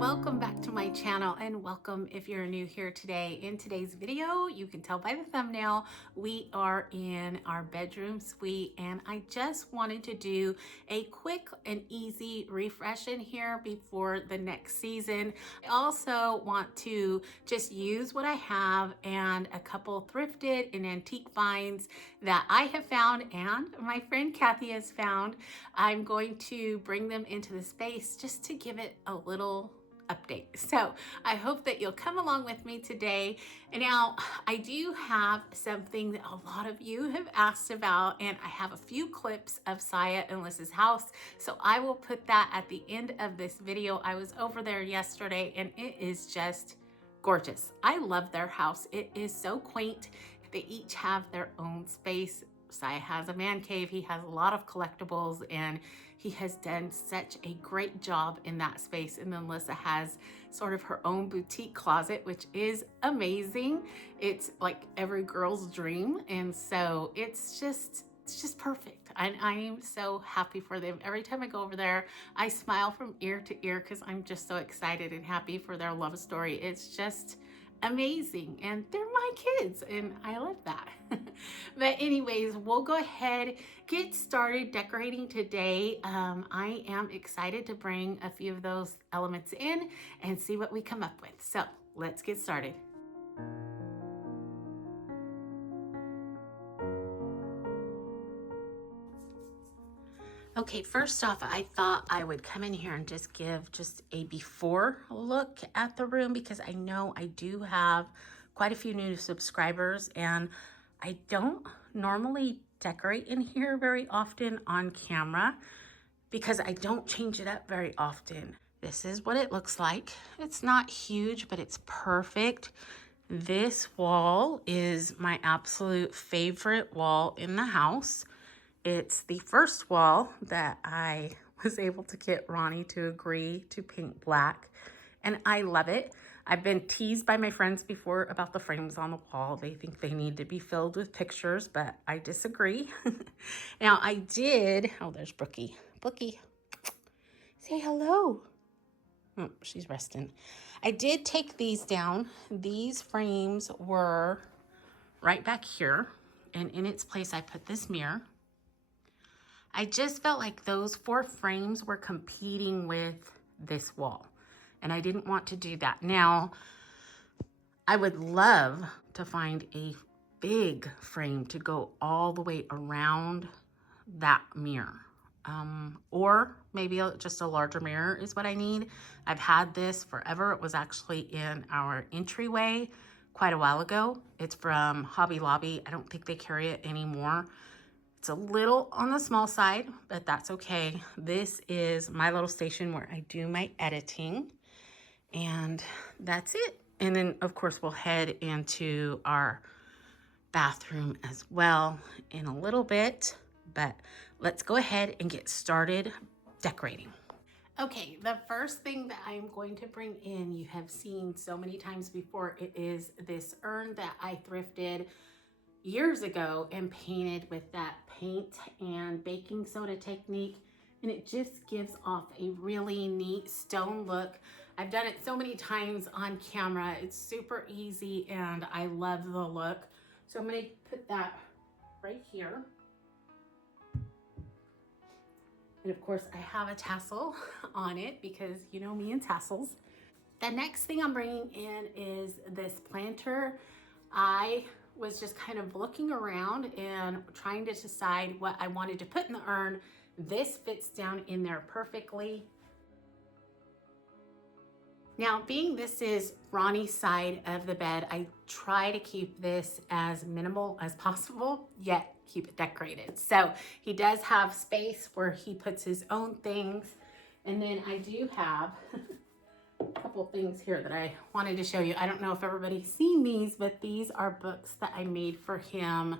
Welcome back to my channel, and welcome if you're new here today. In today's video, you can tell by the thumbnail, we are in our bedroom suite, and I just wanted to do a quick and easy refresh in here before the next season. I also want to just use what I have and a couple thrifted and antique finds that I have found and my friend Kathy has found. I'm going to bring them into the space just to give it a little update. So I hope that you'll come along with me today. And now I do have something that a lot of you have asked about, and I have a few clips of Saya and Lyssa's house. So I will put that at the end of this video. I was over there yesterday and it is just gorgeous. I love their house. It is so quaint. They each have their own space. Saya has a man cave. He has a lot of collectibles, and he has done such a great job in that space. And then Lyssa has sort of her own boutique closet, which is amazing. It's like every girl's dream. And so it's just perfect. And I am so happy for them. Every time I go over there, I smile from ear to ear because I'm just so excited and happy for their love story. It's just amazing, and they're my kids and I love that. But anyways, we'll go ahead, get started decorating today. I am excited to bring a few of those elements in and see what we come up with. So let's get started. Okay, first off, I thought I would come in here and just give just a before look at the room, because I know I do have quite a few new subscribers and I don't normally decorate in here very often on camera because I don't change it up very often. This is what it looks like. It's not huge, but it's perfect. This wall is my absolute favorite wall in the house. It's the first wall that I was able to get Ronnie to agree to paint black, and I love it. I've been teased by my friends before about the frames on the wall. They think they need to be filled with pictures, but I disagree. Now I did, oh, there's Brookie. Brookie, say hello. Oh, she's resting. I did take these down. These frames were right back here, and in its place I put this mirror. I just felt like those 4 frames were competing with this wall, and I didn't want to do that. Now, I would love to find a big frame to go all the way around that mirror. Or maybe just a larger mirror is what I need. I've had this forever. It was actually in our entryway quite a while ago. It's from Hobby Lobby. I don't think they carry it anymore. It's a little on the small side, but that's okay. This is my little station where I do my editing, and that's it. And then of course we'll head into our bathroom as well in a little bit, but let's go ahead and get started decorating. Okay, the first thing that I'm going to bring in, you have seen so many times before, it is this urn that I thrifted years ago and painted with that paint and baking soda technique, and it just gives off a really neat stone look. I've done it so many times on camera. It's super easy and I love the look. So I'm going to put that right here. And of course I have a tassel on it because you know me and tassels. The next thing I'm bringing in is this planter. I was just kind of looking around and trying to decide what I wanted to put in the urn. This fits down in there perfectly. Now, being this is Ronnie's side of the bed, I try to keep this as minimal as possible, yet keep it decorated. So he does have space where he puts his own things. And then I do have a couple things here that I wanted to show you. I don't know if everybody's seen these, but these are books that I made for him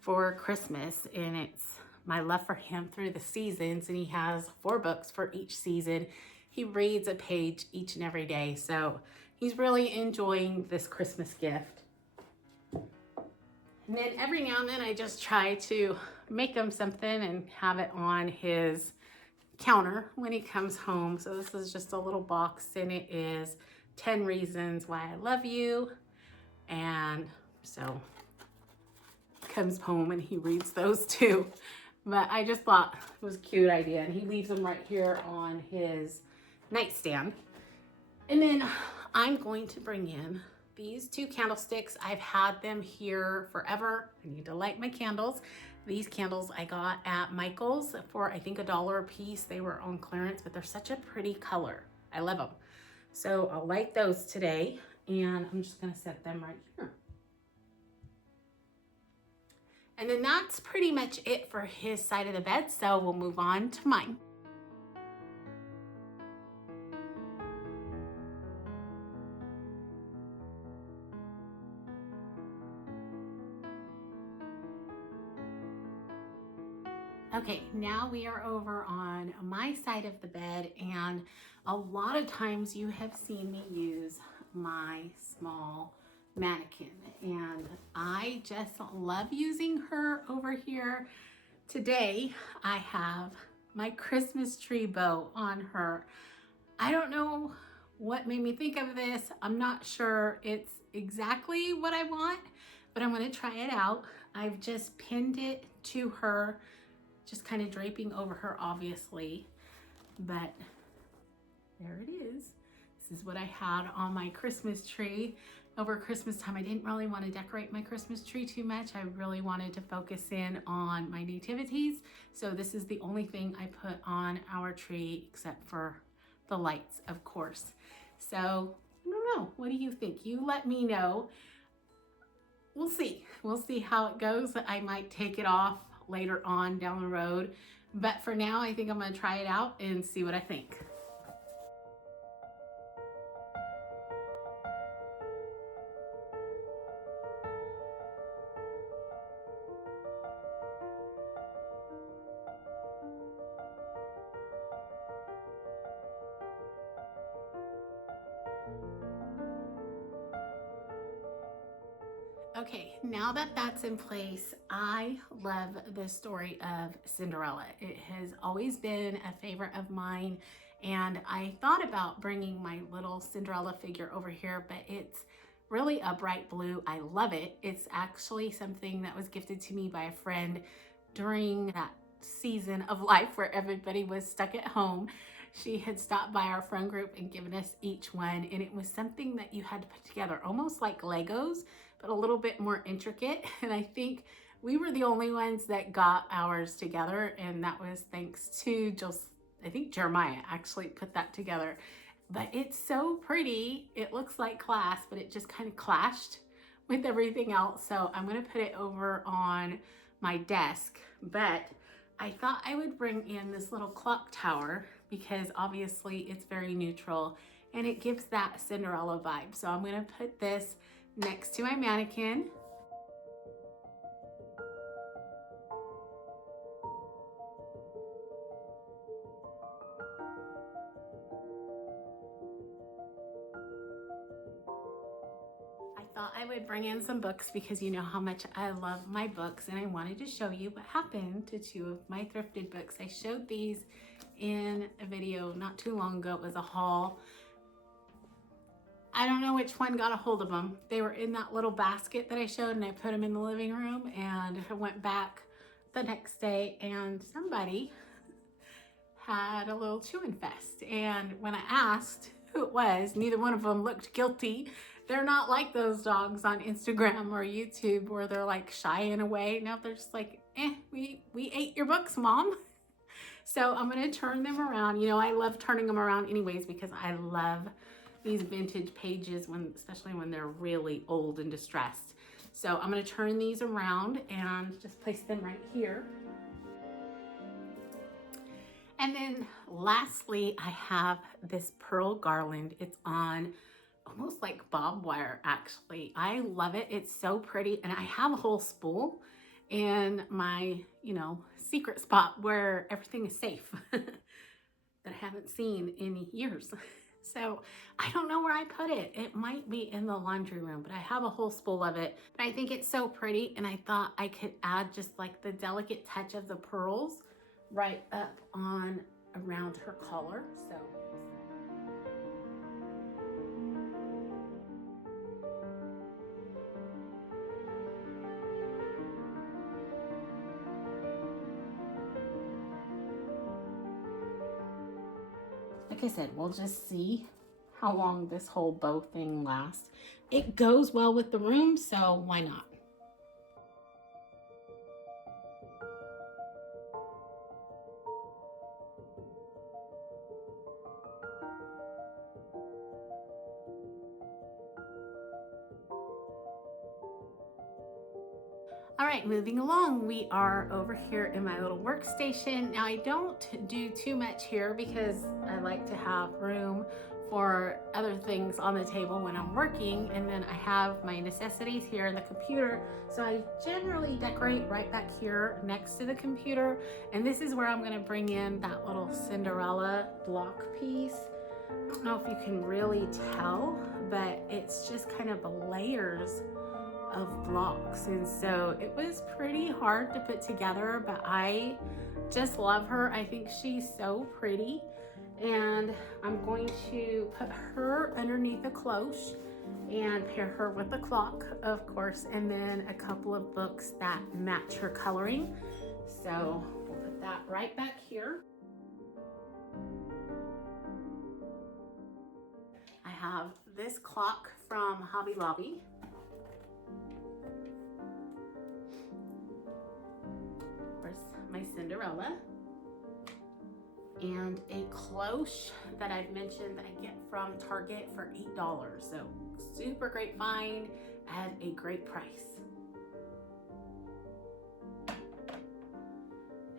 for Christmas, and it's my love for him through the seasons, and he has 4 books for each season. He reads a page each and every day, so he's really enjoying this Christmas gift. And then every now and then I just try to make him something and have it on his counter when he comes home. So this is just a little box, and it is 10 reasons why I love you. And so comes home and he reads those too. But I just thought it was a cute idea, and he leaves them right here on his nightstand. And then I'm going to bring in these 2 candlesticks. I've had them here forever. I need to light my candles. These candles I got at Michael's for I think $1 a piece. They were on clearance, but they're such a pretty color. I love them. So I'll light those today, and I'm just gonna set them right here. And then that's pretty much it for his side of the bed. So we'll move on to mine. Okay, now we are over on my side of the bed, and a lot of times you have seen me use my small mannequin, and I just love using her over here. Today I have my Christmas tree bow on her. I don't know what made me think of this. I'm not sure it's exactly what I want, but I'm going to try it out. I've just pinned it to her, just kind of draping over her, obviously, but there it is. This is what I had on my Christmas tree over Christmas time. I didn't really want to decorate my Christmas tree too much. I really wanted to focus in on my nativities. So this is the only thing I put on our tree, except for the lights, of course. So I don't know. What do you think? You let me know. We'll see. We'll see how it goes. I might take it off later on down the road, but for now I think I'm going to try it out and see what I think. Okay, now that that's in place, I love the story of Cinderella. It has always been a favorite of mine, and I thought about bringing my little Cinderella figure over here, but it's really a bright blue. I love it. It's actually something that was gifted to me by a friend during that season of life where everybody was stuck at home. She had stopped by our friend group and given us each one, and it was something that you had to put together, almost like Legos, but a little bit more intricate. And I think we were the only ones that got ours together, and that was thanks to Jules. I think Jeremiah actually put that together. But it's so pretty. It looks like class, but it just kind of clashed with everything else. So I'm going to put it over on my desk. But I thought I would bring in this little clock tower because obviously it's very neutral and it gives that Cinderella vibe. So I'm going to put this next to my mannequin. I thought I would bring in some books because you know how much I love my books, and I wanted to show you what happened to 2 of my thrifted books. I showed these in a video not too long ago. It was a haul. I don't know which one got a hold of them. They were in that little basket that I showed, and I put them in the living room, and I went back the next day and somebody had a little chewing fest. And when I asked who it was, neither one of them looked guilty. They're not like those dogs on Instagram or YouTube where they're like shying away. No, they're just like, we ate your books, Mom. So I'm going to turn them around. You know, I love turning them around anyways because I love these vintage pages, especially when they're really old and distressed. So I'm going to turn these around and just place them right here. And then lastly, I have this pearl garland. It's on almost like bob wire, actually. I love it. It's so pretty. And I have a whole spool in my, secret spot where everything is safe that I haven't seen in years. So I don't know where I put it. It might be in the laundry room, but I have a whole spool of it. But I think it's so pretty, and I thought I could add just like the delicate touch of the pearls right up on around her collar. So like I said, we'll just see how long this whole bow thing lasts. It goes well with the room, so why not? All right, moving along, we are over here in my little workstation. Now I don't do too much here because I like to have room for other things on the table when I'm working, and then I have my necessities here in the computer. So I generally decorate right back here next to the computer, and this is where I'm gonna bring in that little Cinderella block piece. I don't know if you can really tell, but it's just kind of layers of blocks, and so it was pretty hard to put together, but I just love her. I think she's so pretty, and I'm going to put her underneath a cloche and pair her with a clock, of course, and then a couple of books that match her coloring. So we'll put that right back here. I have this clock from Hobby Lobby. My Cinderella, and a cloche that I've mentioned that I get from Target for $8. So super great find at a great price.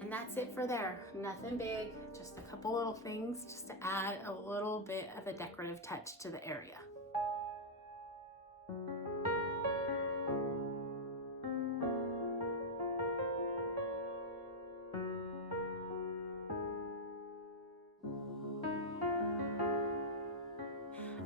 And that's it for there. Nothing big, just a couple little things just to add a little bit of a decorative touch to the area.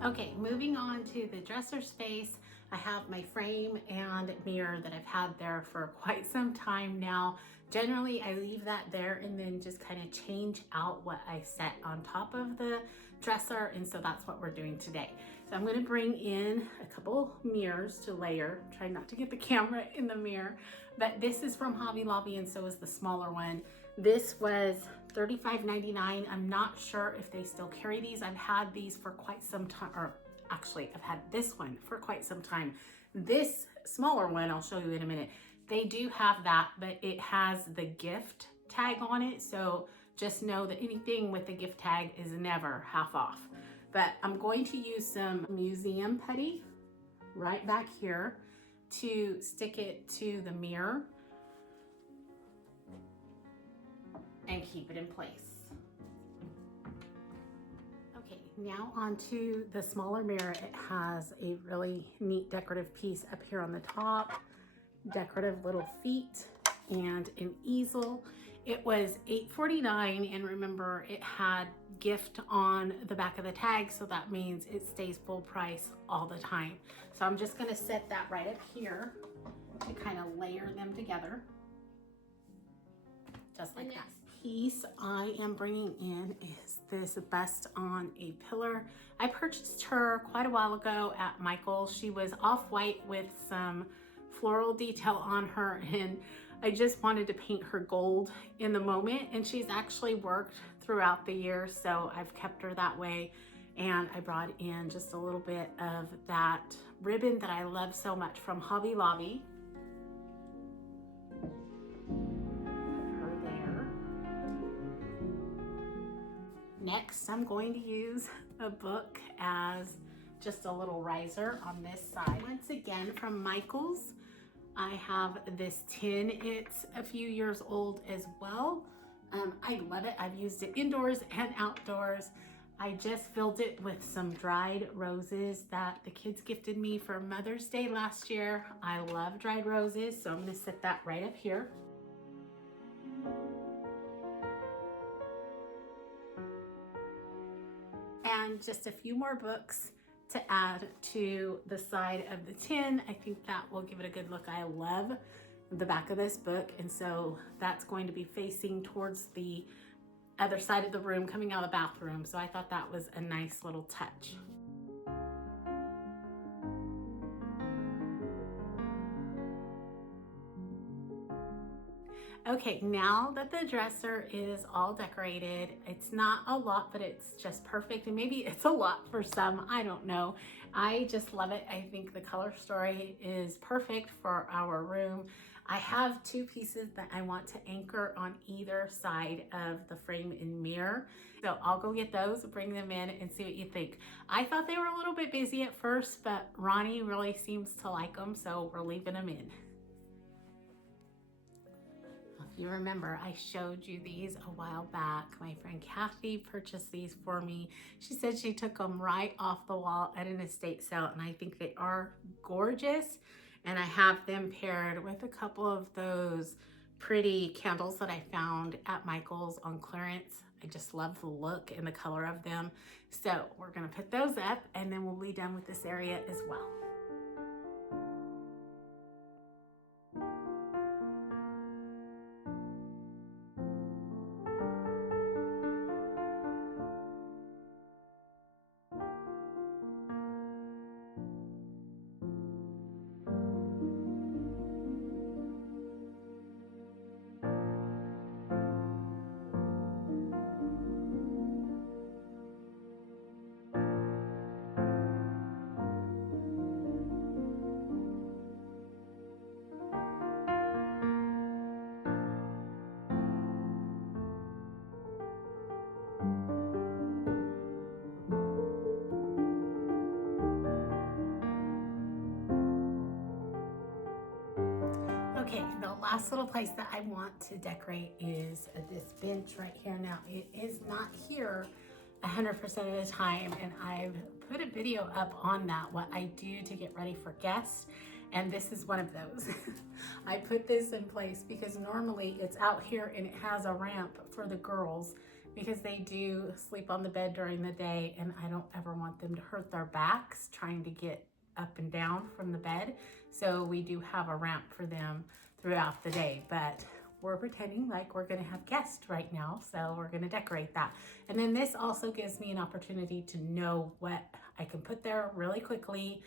Okay, moving on to the dresser space, I have my frame and mirror that I've had there for quite some time now. Generally, I leave that there and then just kind of change out what I set on top of the dresser, and so that's what we're doing today. So I'm going to bring in a couple mirrors to layer. Try not to get the camera in the mirror, but this is from Hobby Lobby, and so is the smaller one. This was $35.99. I'm not sure if they still carry these. I've had these for quite some time, or actually I've had this one for quite some time. This smaller one, I'll show you in a minute. They do have that, but it has the gift tag on it. So just know that anything with the gift tag is never half off. But I'm going to use some museum putty right back here to stick it to the mirror and keep it in place. Okay, now onto the smaller mirror. It has a really neat decorative piece up here on the top, decorative little feet, and an easel. It was $8.49, and remember it had gift on the back of the tag, so that means it stays full price all the time. So I'm just gonna set that right up here to kind of layer them together, just like that. Piece I am bringing in is this bust on a pillar. I purchased her quite a while ago at Michael's. She was off-white with some floral detail on her, and I just wanted to paint her gold in the moment, and she's actually worked throughout the year, so I've kept her that way. And I brought in just a little bit of that ribbon that I love so much from Hobby Lobby. Next, I'm going to use a book as just a little riser on this side. Once again, from Michael's, I have this tin. It's a few years old as well. I love it. I've used it indoors and outdoors. I just filled it with some dried roses that the kids gifted me for Mother's Day last year. I love dried roses, so I'm going to set that right up here. And just a few more books to add to the side of the tin. I think that will give it a good look. I love the back of this book, and so that's going to be facing towards the other side of the room coming out of the bathroom. So I thought that was a nice little touch. Okay, now that the dresser is all decorated, it's not a lot, but it's just perfect. And maybe it's a lot for some, I don't know. I just love it. I think the color story is perfect for our room. I have two pieces that I want to anchor on either side of the frame and mirror. So I'll go get those, bring them in and see what you think. I thought they were a little bit busy at first, but Ronnie really seems to like them, so we're leaving them in. You remember I showed you these a while back. My friend Kathy purchased these for me. She said she took them right off the wall at an estate sale, and I think they are gorgeous. And I have them paired with a couple of those pretty candles that I found at Michael's on clearance. I just love the look and the color of them. So we're gonna put those up and then we'll be done with this area as well. Okay, the last little place that I want to decorate is this bench right here. Now, it is not here 100% of the time, and I've put a video up on that, what I do to get ready for guests, and this is one of those. I put this in place because normally it's out here and it has a ramp for the girls because they do sleep on the bed during the day, and I don't ever want them to hurt their backs trying to get up and down from the bed. So we do have a ramp for them throughout the day, but we're pretending like we're gonna have guests right now, so we're gonna decorate that. And then this also gives me an opportunity to know what I can put there really quickly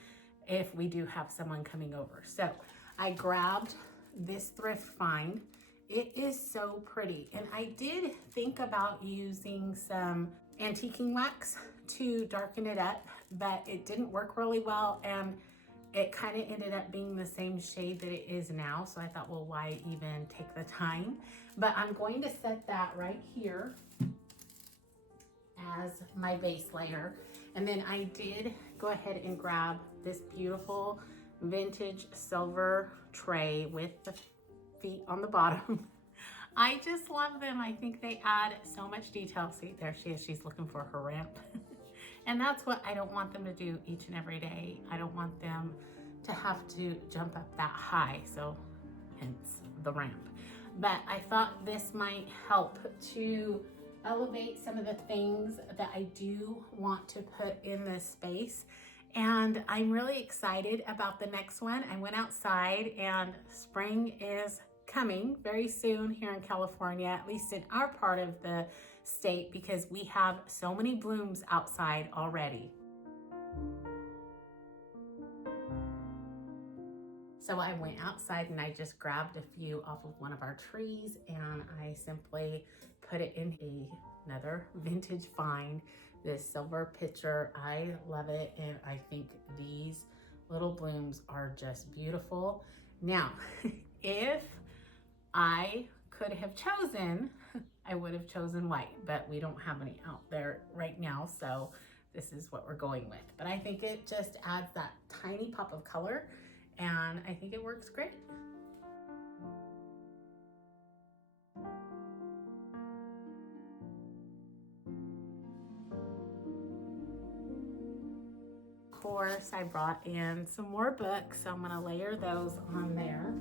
if we do have someone coming over. So I grabbed this thrift find. It is so pretty, and I did think about using some antiquing wax to darken it up, but it didn't work really well, and it kind of ended up being the same shade that it is now. So I thought, well, why even take the time? But I'm going to set that right here as my base layer. And then I did go ahead and grab this beautiful vintage silver tray with the feet on the bottom. I just love them. I think they add so much detail. See, there she is. She's looking for her ramp. And that's what I don't want them to do each and every day. I don't want them to have to jump up that high, so hence the ramp. But I thought this might help to elevate some of the things that I do want to put in this space. And I'm really excited about the next one. I went outside, and spring is coming very soon here in California, at least in our part of the state, because we have so many blooms outside already. So I went outside and I just grabbed a few off of one of our trees, and I simply put it in another vintage find, this silver pitcher. I love it, and I think these little blooms are just beautiful. Now, if I could have chosen, I would have chosen white, but we don't have any out there right now, so this is what we're going with. But I think it just adds that tiny pop of color, and I think it works great. Of course, I brought in some more books, so I'm gonna layer those on there.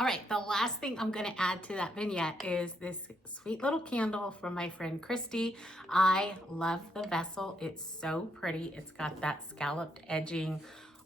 All right, the last thing I'm gonna add to that vignette is this sweet little candle from my friend Christy. I love the vessel. It's so pretty. It's got that scalloped edging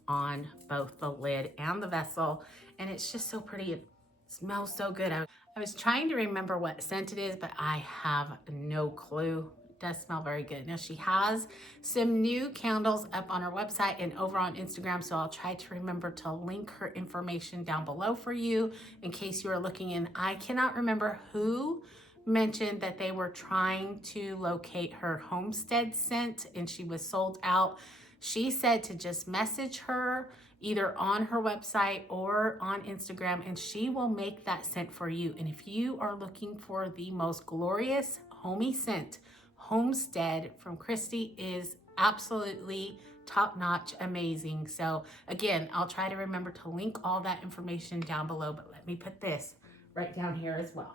on both the lid and the vessel, and it's just so pretty. It smells so good. I was trying to remember what scent it is, but I have no clue. It does smell very good. Now she has some new candles up on her website and over on Instagram, so I'll try to remember to link her information down below for you in case you are looking in. I cannot remember who mentioned that they were trying to locate her homestead scent and she was sold out. She said to just message her either on her website or on Instagram, and she will make that scent for you. And if you are looking for the most glorious homey scent, Homestead from Christy is absolutely top-notch amazing. So again, I'll try to remember to link all that information down below, but let me put this right down here as well.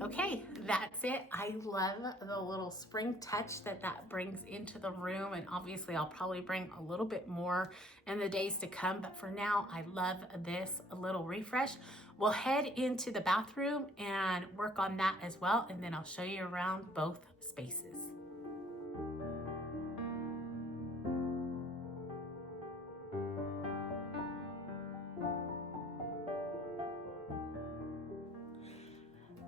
Okay, that's it. I love the little spring touch that brings into the room, and obviously I'll probably bring a little bit more in the days to come, but for now I love this little refresh. We'll head into the bathroom and work on that as well, and then I'll show you around both spaces.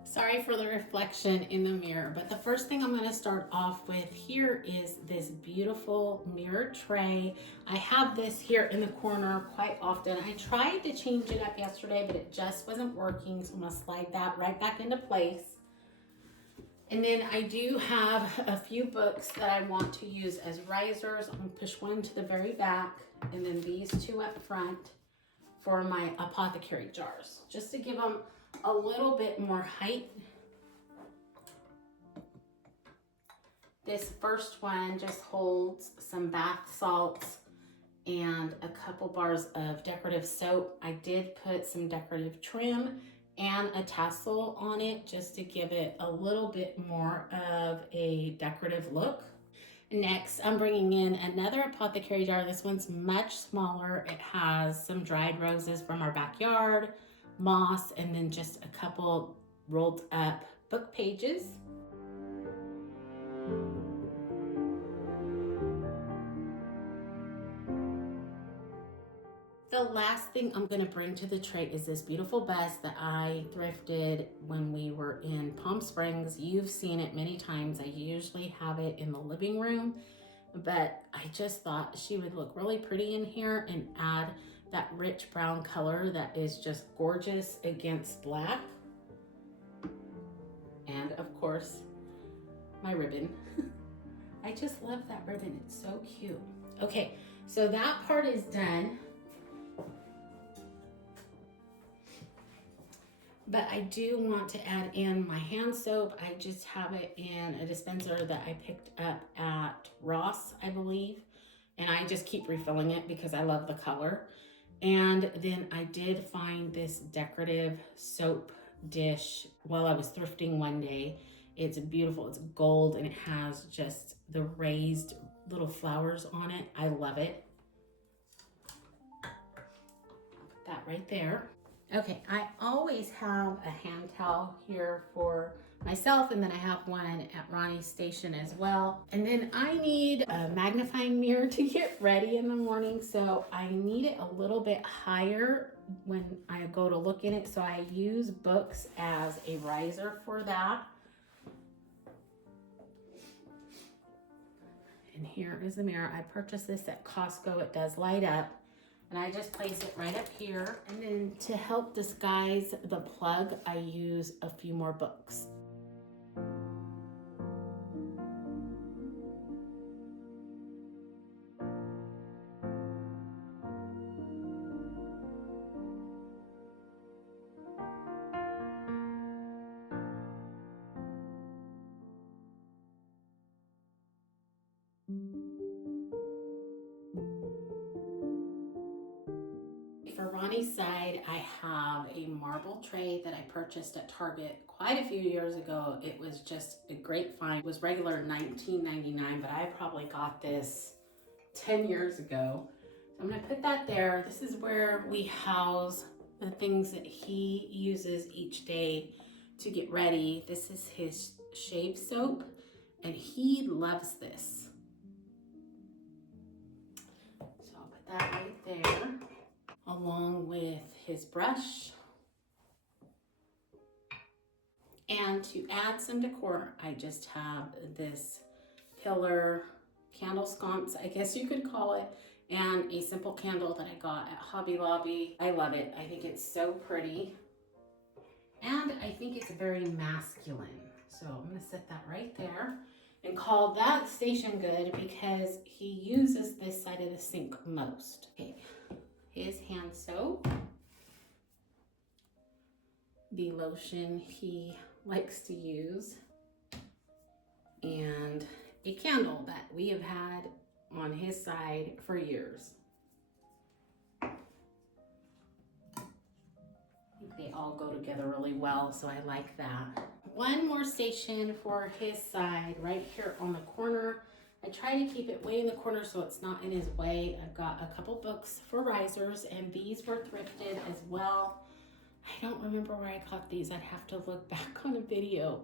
Sorry for the reflection in the mirror, but the first thing I'm going to start off with here is this beautiful mirror tray. I have this here in the corner quite often. I tried to change it up yesterday, but it just wasn't working, so I'm going to slide that right back into place. And then I do have a few books that I want to use as risers. I'm going to push one to the very back, and then these two up front for my apothecary jars, just to give them a little bit more height. This first one just holds some bath salts and a couple bars of decorative soap. I did put some decorative trim and a tassel on it just to give it a little bit more of a decorative look. Next, I'm bringing in another apothecary jar. This one's much smaller. It has some dried roses from our backyard, moss, and then just a couple rolled up book pages. The last thing I'm going to bring to the tray is this beautiful bust that I thrifted when we were in Palm Springs. You've seen it many times. I usually have it in the living room, but I just thought she would look really pretty in here and add that rich brown color that is just gorgeous against black. And of course, my ribbon. I just love that ribbon. It's so cute. Okay, so that part is done. But I do want to add in my hand soap. I just have it in a dispenser that I picked up at Ross, I believe. And I just keep refilling it because I love the color. And then I did find this decorative soap dish while I was thrifting one day. It's beautiful, it's gold, and it has just the raised little flowers on it. I love it. Put that right there. Okay, I always have a hand towel here for myself, and then I have one at Ronnie's station as well. And then I need a magnifying mirror to get ready in the morning, so I need it a little bit higher when I go to look in it, so I use books as a riser for that. And here is the mirror. I purchased this at Costco. It does light up. And I just place it right up here. And then to help disguise the plug, I use a few more books. For Ronnie's side, I have a marble tray that I purchased at Target quite a few years ago. It was just a great find. It was regular $19.99, but I probably got this 10 years ago. So I'm gonna put that there. This is where we house the things that he uses each day to get ready. This is his shave soap, and he loves this. So I'll put that right there, along with his brush. And to add some decor, I just have this pillar candle sconce, I guess you could call it, and a simple candle that I got at Hobby Lobby. I love it. I think it's so pretty. And I think it's very masculine. So I'm gonna set that right there and call that station good because he uses this side of the sink most. Okay, his hand soap, the lotion he likes to use, and a candle that we have had on his side for years. I think they all go together really well, so I like that. One more station for his side right here on the corner. I try to keep it way in the corner so it's not in his way. I've got a couple books for risers, and these were thrifted as well. I don't remember where I got these. I'd have to look back on a video,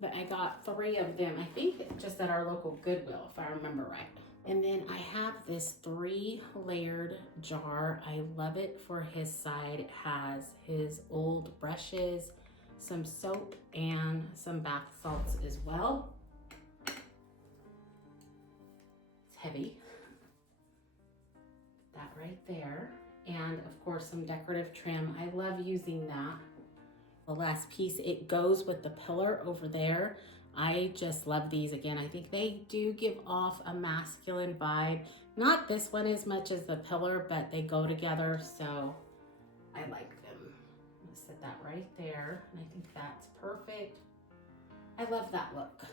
but I got 3 of them. I think just at our local Goodwill, if I remember right. And then I have this 3-layered jar. I love it for his side. It has his old brushes, some soap, and some bath salts as well. It's heavy. That right there. And of course some decorative trim. I love using that. The last piece, it goes with the pillar over there. I just love these. Again, I think they do give off a masculine vibe. Not this one as much as the pillar, but they go together, so I like them. I'm gonna set that right there, and I think that's perfect. I love that look.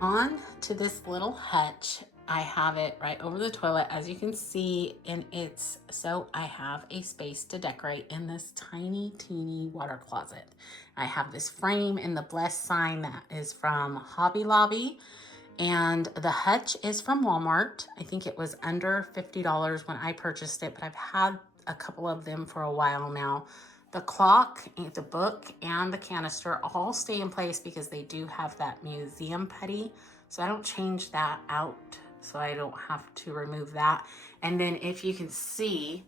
On to this little hutch. I have it right over the toilet, as you can see, and it's so I have a space to decorate in this tiny, teeny water closet. I have this frame and the blessed sign that is from Hobby Lobby, and the hutch is from Walmart. I think it was under $50 when I purchased it, but I've had a couple of them for a while now. The clock, the book, and the canister all stay in place because they do have that museum putty. So I don't change that out, so I don't have to remove that. And then if you can see,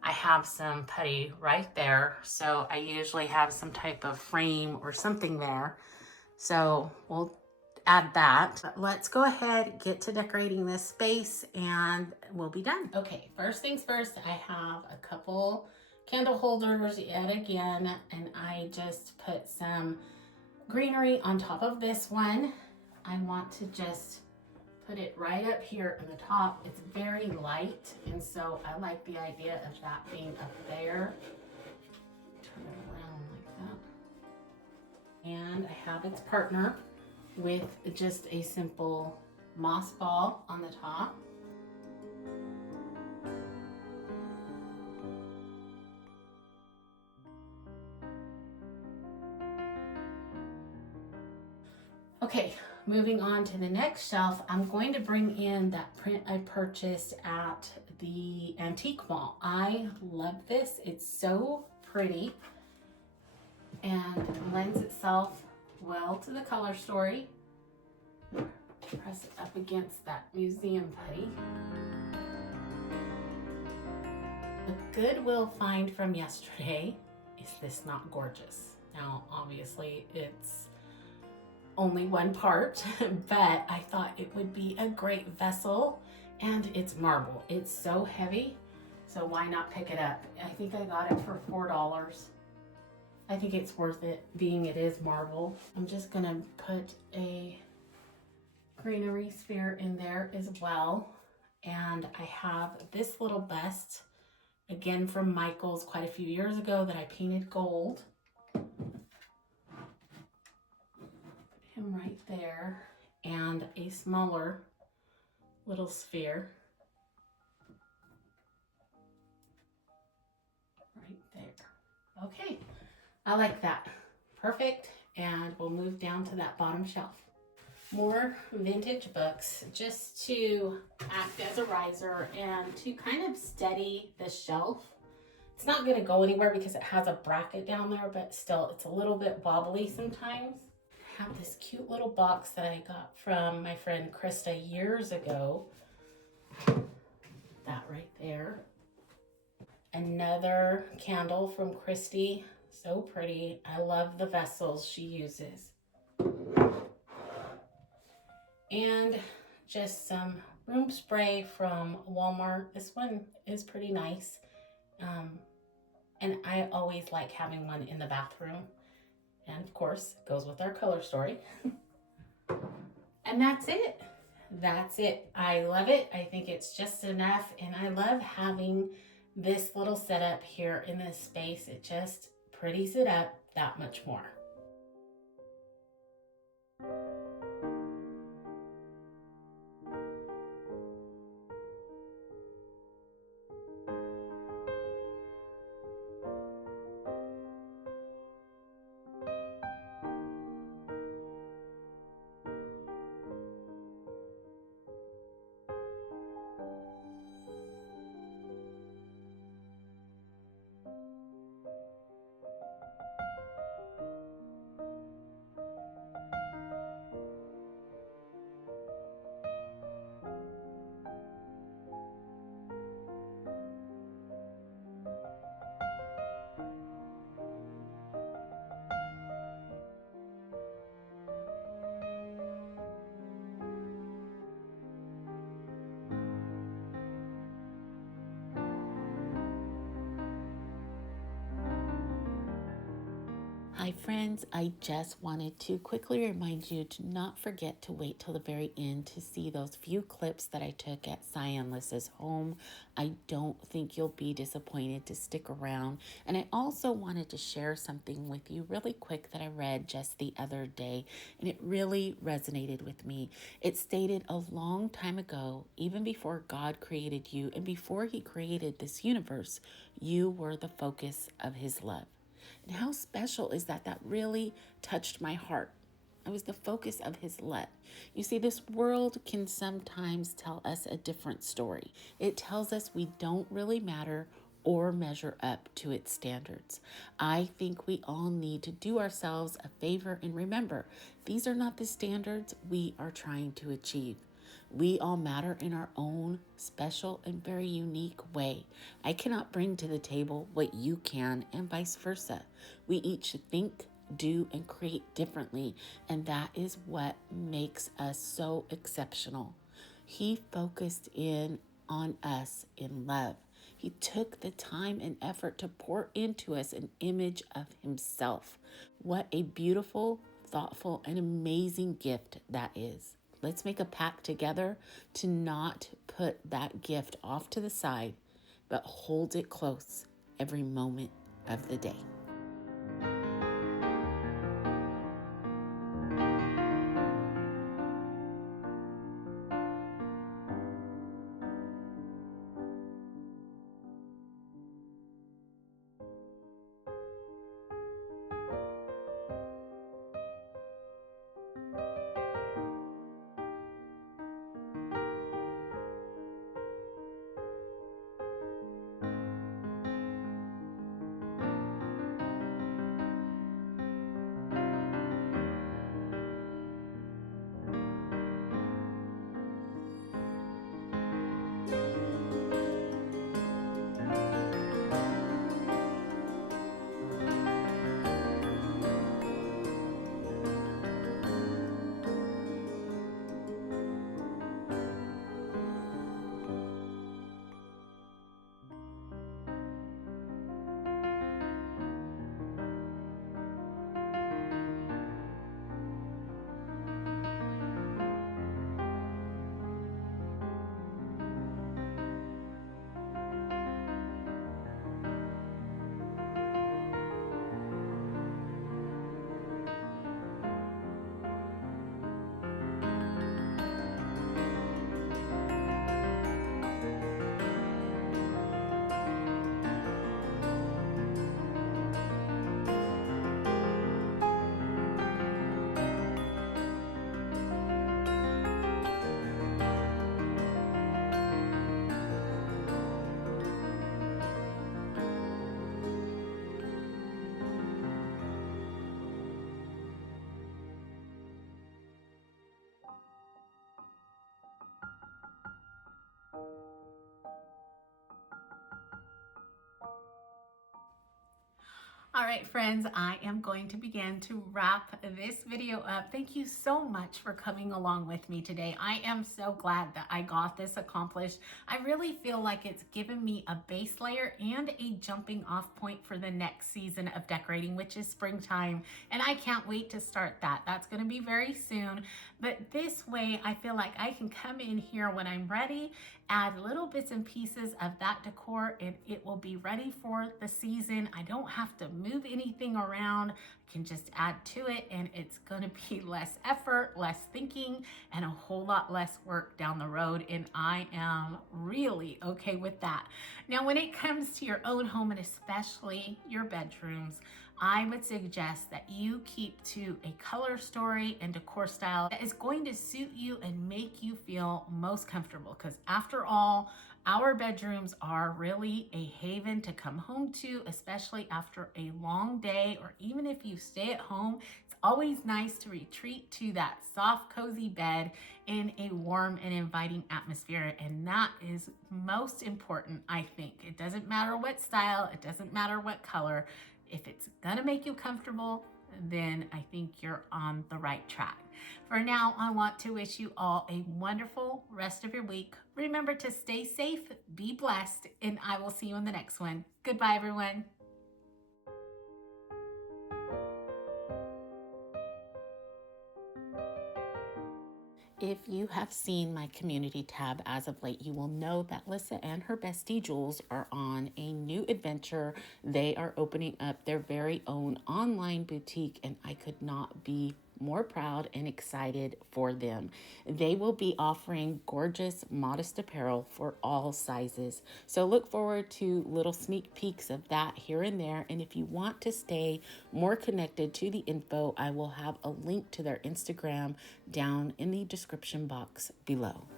I have some putty right there. So I usually have some type of frame or something there. So we'll add that. But let's go ahead, get to decorating this space, and we'll be done. Okay, first things first, I have a couple candle holders yet again, and I just put some greenery on top of this one. I want to just put it right up here on the top. It's very light, and so I like the idea of that being up there. Turn it around like that. And I have its partner with just a simple moss ball on the top. Okay, moving on to the next shelf, I'm going to bring in that print I purchased at the antique mall. I love this. It's so pretty and lends itself well to the color story. Press it up against that museum putty. The Goodwill find from yesterday. Is this not gorgeous? Now, obviously, it's only one part, but I thought it would be a great vessel, and it's marble. It's so heavy, so why not pick it up? I think I got it for $4. I think it's worth it, being it is marble. I'm just gonna put a greenery sphere in there as well, and I have this little bust, again from Michael's quite a few years ago, that I painted gold. him right there, and a smaller little sphere right there. Okay, I like that. Perfect. And we'll move down to that bottom shelf. More vintage books just to act as a riser and to kind of steady the shelf. It's not going to go anywhere because it has a bracket down there, but still it's a little bit wobbly sometimes. I have this cute little box that I got from my friend Christy years ago. That right there. Another candle from Christy. So pretty. I love the vessels she uses. And just some room spray from Walmart. This one is pretty nice. And I always like having one in the bathroom. And of course, it goes with our color story. And that's it. That's it. I love it. I think it's just enough. And I love having this little setup here in this space. It just pretties it up that much more. Hi friends, I just wanted to quickly remind you to not forget to wait till the very end to see those few clips that I took at Cy and Lyssa's home. I don't think you'll be disappointed to stick around. And I also wanted to share something with you really quick that I read just the other day, and it really resonated with me. It stated a long time ago, even before God created you and before he created this universe, you were the focus of his love. And how special is that? That really touched my heart. I was the focus of his love. You see, this world can sometimes tell us a different story. It tells us we don't really matter or measure up to its standards. I think we all need to do ourselves a favor and remember, these are not the standards we are trying to achieve. We all matter in our own special and very unique way. I cannot bring to the table what you can and vice versa. We each think, do, and create differently, and that is what makes us so exceptional. He focused in on us in love. He took the time and effort to pour into us an image of himself. What a beautiful, thoughtful, and amazing gift that is. Let's make a pact together to not put that gift off to the side, but hold it close every moment of the day. All right, friends, I am going to begin to wrap this video up. Thank you so much for coming along with me today. I am so glad that I got this accomplished. I really feel like it's given me a base layer and a jumping off point for the next season of decorating, which is springtime. And I can't wait to start that. That's going to be very soon. But this way, I feel like I can come in here when I'm ready, add little bits and pieces of that decor, and it will be ready for the season. I don't have to move anything around. I can just add to it, and it's gonna be less effort, less thinking, and a whole lot less work down the road, and I am really okay with that. Now, when it comes to your own home, and especially your bedrooms, I would suggest that you keep to a color story and decor style that is going to suit you and make you feel most comfortable, because after all, our bedrooms are really a haven to come home to, especially after a long day, or even if you stay at home. It's always nice to retreat to that soft, cozy bed in a warm and inviting atmosphere. And that is most important, I think. It doesn't matter what style, it doesn't matter what color. If it's gonna make you comfortable, then I think you're on the right track. For now, I want to wish you all a wonderful rest of your week. Remember to stay safe, be blessed, and I will see you in the next one. Goodbye, everyone. If you have seen my community tab as of late, you will know that Lyssa and her bestie Jules are on a new adventure. They are opening up their very own online boutique, and I could not be more proud and excited for them. They will be offering gorgeous, modest apparel for all sizes. So look forward to little sneak peeks of that here and there. And if you want to stay more connected to the info, I will have a link to their Instagram down in the description box below.